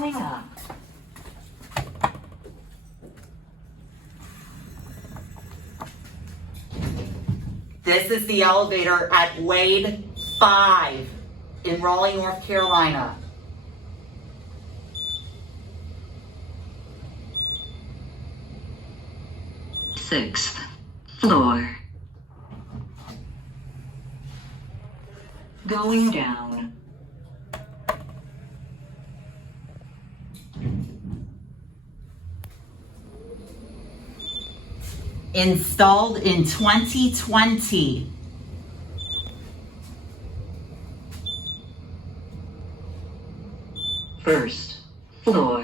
Going up. This is the elevator at Wade 5 in Raleigh, North Carolina. Sixth floor. Going down. Installed in 2020. First floor.